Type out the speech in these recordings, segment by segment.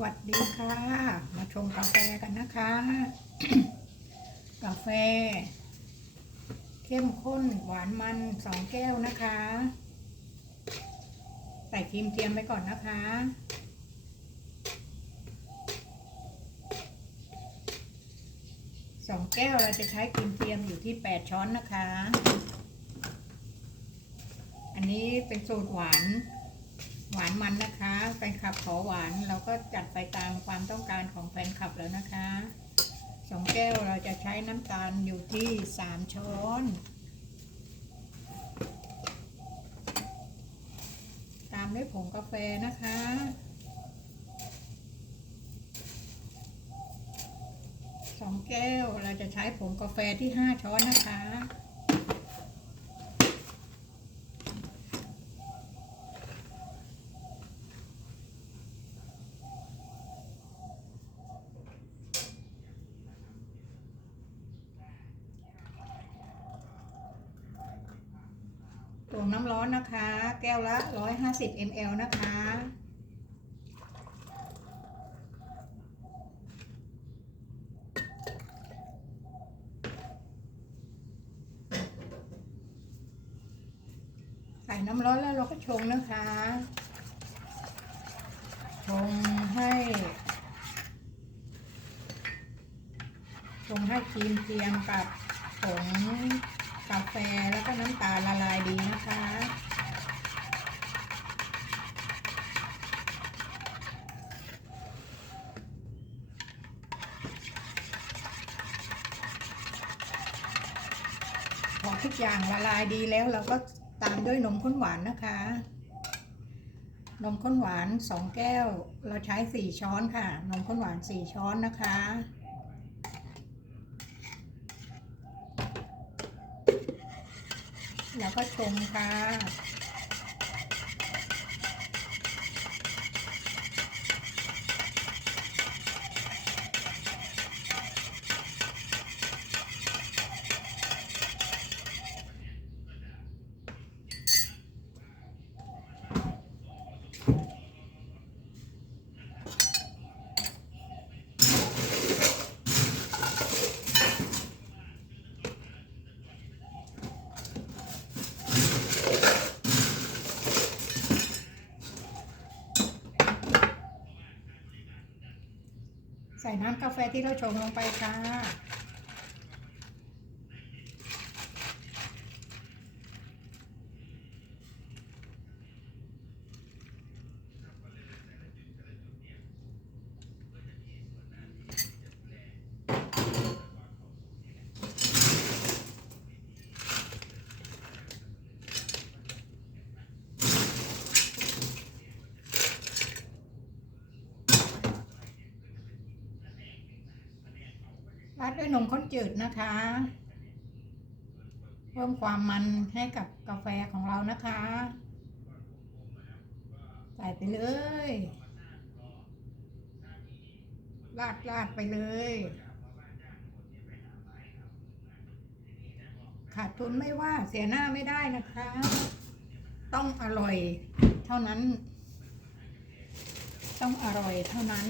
วัสดีค่ะ มาชงกาแฟกันนะคะ กาแฟ เข้มข้นหวานมันสองแก้วนะคะ ใส่ครีมเทียมไปก่อนนะคะ สองแก้วเราจะใช้ครีมเทียมอยู่ที่แปดช้อนนะคะ อันนี้เป็นสูตรหวาน หวานมันนะคะแฟนคลับขอหวานเราก็จัดไปตามความต้องการของแฟนคลับแล้วนะคะสองแก้วเราจะใช้น้ำตาลอยู่ที่สามช้อนตามด้วยผงกาแฟนะคะสองแก้วเราจะใช้ผงกาแฟที่ห้าช้อนนะคะ ตวงน้ำร้อนนะคะ แก้วละ 150 ml นะคะ ใส่น้ำร้อนแล้วเราก็ชงนะคะ ชงให้ ชงให้ครีมเทียมกับผงกาแฟแล้วก็น้ำตาลละลายดีนะคะ พอ ทุกอย่างละลายดีแล้วเราก็ตามด้วยนมข้นหวานนะคะ นมข้นหวานสองแก้ว เราใช้สี่ช้อนค่ะ นมข้นหวานสี่ช้อนนะคะ แล้วก็ชงค่ะ ใส่น้ำกาแฟที่เราชงลงไปค่ะ ราดด้วยนมข้นจืดนะคะ เพิ่มความมันให้กับกาแฟของเรานะคะ ใส่ไปเลยราดราดไปเลย ขาดทุนไม่ว่าเสียหน้าไม่ได้นะคะ ต้องอร่อยเท่านั้น ต้องอร่อยเท่านั้น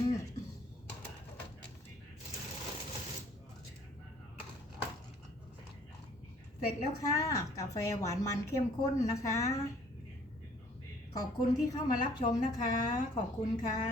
เสร็จแล้วค่ะ กาแฟหวานมันเข้มข้นนะคะ ขอบคุณที่เข้ามารับชมนะคะ ขอบคุณค่ะ